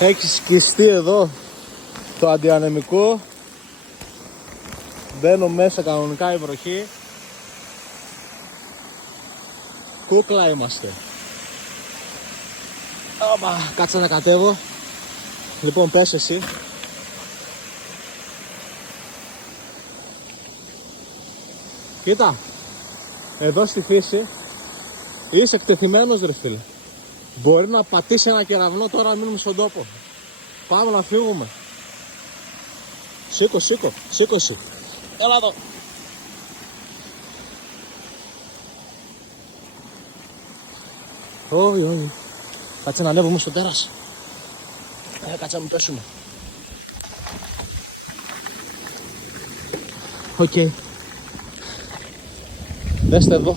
Έχει σκιστεί εδώ το αντιανεμικό. Μπαίνω μέσα κανονικά η βροχή. Κούκλα είμαστε. Όπα, κάτσε να κατέβω. Λοιπόν, πες εσύ. Κοίτα, εδώ στη φύση είσαι εκτεθειμένος ρε φίλε. Μπορεί να πατήσει ένα κεραυνό τώρα να μείνουμε στον τόπο. Πάμε να φύγουμε. Σήκω, σήκω, σήκω εσύ. Έλα εδώ. Όχι, όχι. Κάτσε να ανέβουμε στο τέρας. Κάτσε να μην πέσουμε. Οκ. Δέστε εδώ.